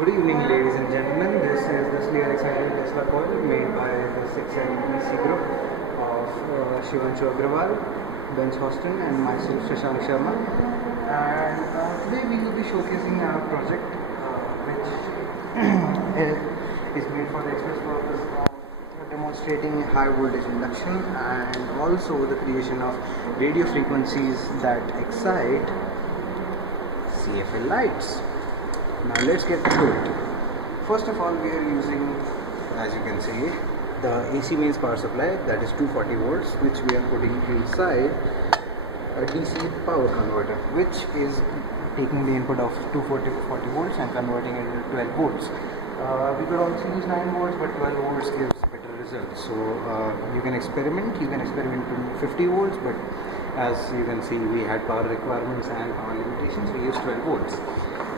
Good evening, ladies and gentlemen. This is the Slayer Excited Tesla Coil made by the 6LEC group of Shivanshu Agrawal, Ben Hostin, and myself, Shashank Sharma. And today we will be showcasing our project, which is made for the express purpose of demonstrating high voltage induction and also the creation of radio frequencies that excite CFL lights. Now let's get to it. First of all, we are using, as you can see, the AC mains power supply, that is 240 volts, which we are putting inside a DC power converter, which is taking the input of 240 volts and converting it into 12 volts. We could also use 9 volts, but 12 volts gives better results. So you can experiment to 50 volts, but as you can see, we had power requirements and power limitations, we used 12 volts.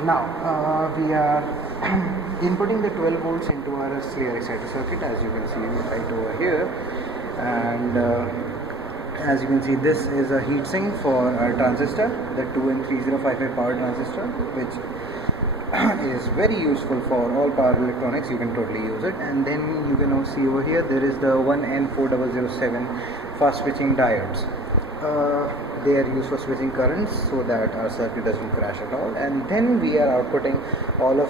Now we are inputting the 12 volts into our Slayer exciter circuit, as you can see right over here, and as you can see, this is a heatsink for our transistor, the 2N3055 power transistor, which is very useful for all power electronics. You can totally use it. And then you can also see over here there is the 1N4007 fast switching diodes. They are used for switching currents so that our circuit doesn't crash at all. And then we are outputting all of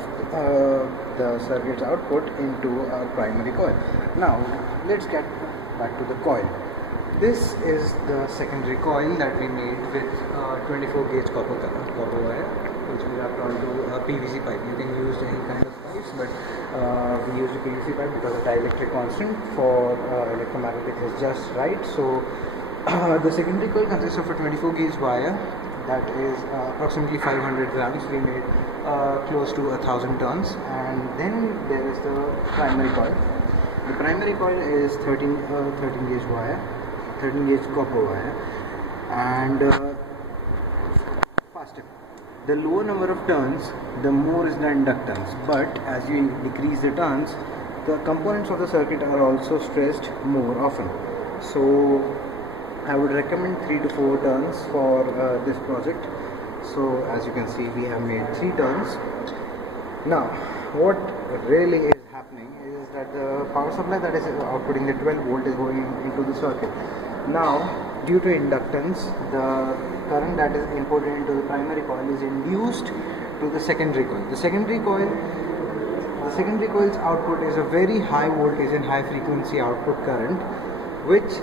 the circuit's output into our primary coil. Now let's get back to the coil. This is the secondary coil that we made with 24 gauge copper wire, which we wrapped onto a PVC pipe. You can use any kind of pipes, but we used a PVC pipe because the dielectric constant for electromagnetic is just right. So the secondary coil consists of a 24 gauge wire that is approximately 500 grams. We made close to 1,000 turns. And then there is the primary coil. The primary coil is 13 gauge wire, 13 gauge copper wire, and faster. The lower number of turns, the more is the inductance. But as you decrease the turns, the components of the circuit are also stressed more often. So I would recommend 3 to 4 turns for this project. So as you can see, we have made 3 turns. Now what really is happening is that the power supply that is outputting the 12 volt is going into the circuit. Now due to inductance, the current that is inputted into the primary coil is induced to the secondary coil. The secondary coil's output is a very high voltage and high frequency output current, which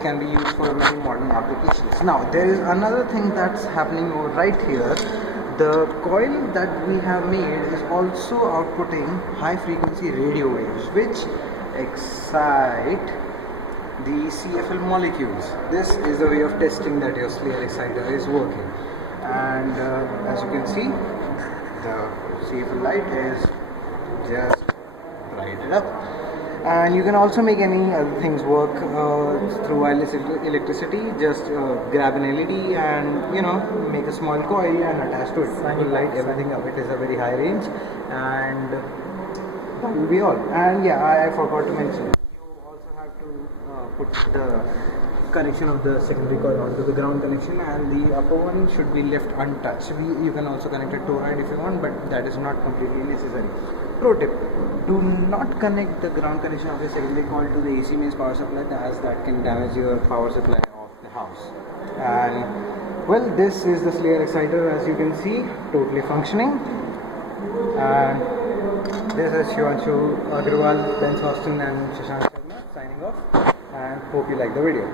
can be used for many modern applications. Now there is another thing that's happening over right here. The coil that we have made is also outputting high frequency radio waves, which excite the CFL molecules. This is the way of testing that your Slayer exciter is working. And as you can see, the CFL light is just lighted up. And you can also make any other things work through wireless electricity. Just grab an LED and make a small coil and attach to it. It will light everything up. It is a very high range, and that will be all. And yeah, I forgot to mention, you also have to put the connection of the secondary coil onto the ground connection, and the upper one should be left untouched. You can also connect a toroid if you want, but that is not completely necessary. Pro tip: do not connect the ground connection of your secondary coil to the AC mains power supply, as that can damage your power supply of the house. And well, this is the Slayer exciter, as you can see, totally functioning. And this is Shivanshu Agrawal, Ben Hostin, and Shashank Sharma signing off, and hope you like the video.